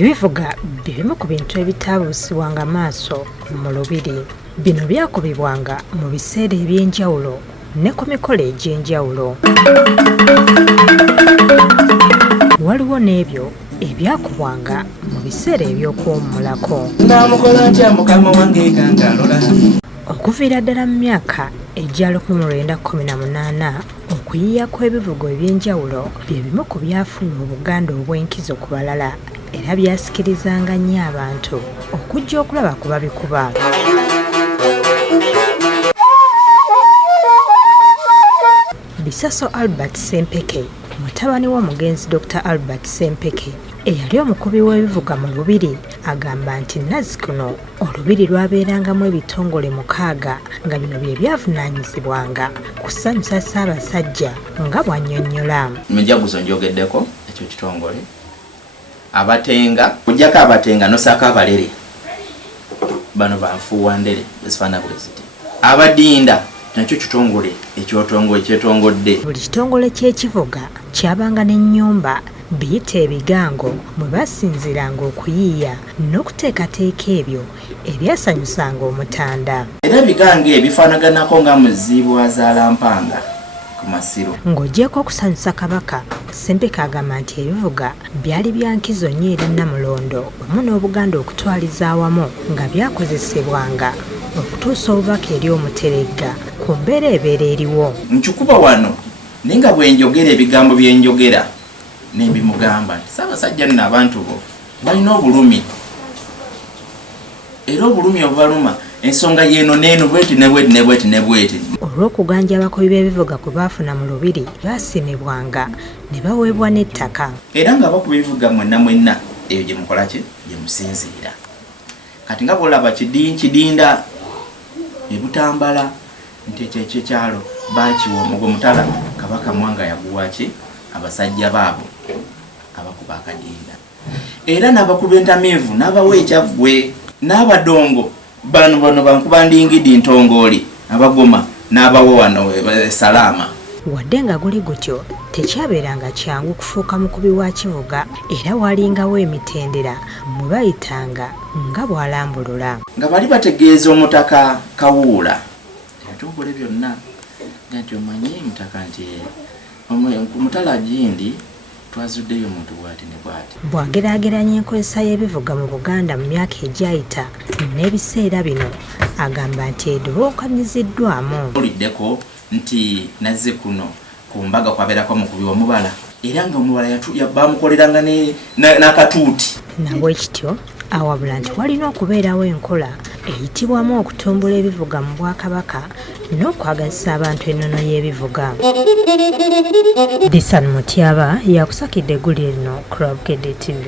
Ebivuga bibimu ku bintu ebitaabuusibwanga maaso mu Lubiri. Bino byakubibwanga mu biseera eby'enjawulo ne ku mikolo egy'enjawulo. Waliwo n'ebyo ebyakubwanga mu biseera eby'okuwummulako. Okuviira ddala mu myaka egya 1918 okuyiiya kw'ebivugo eby'enjawulo bye bimu ku byafuula Obuganda obw'enkizo ku balala era byasikirizanga nnyo abantu okujja okulaba ku babikuba. Bisaso Albert Ssempeke, mutabani w'omugenzi Dr. Albert Ssempeke eyali omukubi w'ebivuga mu Lubiri, agamba nti nazzikuno Olubiri lwabeerangamu ebitongole 6 nga bino bye byavunaanyizibwanga kusanyusa Ssaabasajja nga bw'annyonnyola. Mijaguzo njogeddeko ekyo kitongole. Abatenga, kujjako abatenga nosaka abalere. Bano banfuuwandere ezifaana bwe ziti. Abadinda nakyo kitongole ekyetongodde. Buli kitongole ky'ekivuga kyabanga n'ennyumba biyita ebigango mwe basinziranga okuyiiya n'okuteekateeka ebyo ebyasanyusanga Omutanda. Era ebigango ebifaanaganako nga muziibwa zaalampanga ku masiro. Ng'oggyeko okusanyusa Kabaka, Ssempeke agamba nti ebivuga byali bya nkizo nnyo eri Nnamulondo wamu n'Obuganda okutwaliza awamu nga byakozesebwanga okutuusa obubaka eri Omuteregga ku mbeera ebeera eriwo. Nkikuba wano naye nga bwe njogera ebigambo bye njogera nembimugamba nti Ssaabasajja nno abantu bo balina obulumi era obulumi obubaluma ensonga y'eno n'eno bweti ne bweti. Olw'okuganja abakubi b'ebivuga kwe baafuna mu Lubiri baasimibwanga ne baweebwa n'ettaka. Era nga bakuba ebivuga mwenna eyo gye mukola ki gye musinziira. Kati nga bw'olaba kidinda ebutambala nti ekyekyalo baakiwa omugwe mutala Kabaka Mwanga yaguwa ki abasajja baabo abakuba akadinda. Era n'abakuba entamiivu n'abawa ekyaggwe n'abadongo bano bankuba ndingidi ntongooli abagoma n'abawa wano Salaama. Wadde nga guli gutyo tekyabeeranga kyangu kufuuka mukubi wa kivuga era walingawo emitendera mwe bayitanga nga bw'alambulula. Nga bali bategeeza Omutaka Kawuula ebitongole byonna nti omanyi Mutaka nti Mutala Gindi twazuddeyo omuntu bw'ati ne bw'ati. Bw'ageraageranya enkozesa y'ebivuga mu Buganda mu myaka egyayita n'ebiseera bino agamba nti edobookanyiziddwamu. Tuliddeko nti nazze kuno ku mbaga kwabeerako omukubi w'omubala era nga omubala bamukoleranga n'akatuuti. Nabwe kityo awabula nti walina okubeerawo enkola eyitibwamu okutumbula ebivuga mu Bwakabaka n'okwagazisa abantu ennono y'ebivuga. Disan Mutyaba yakusakidde eggulire lino ku Bukedde TV.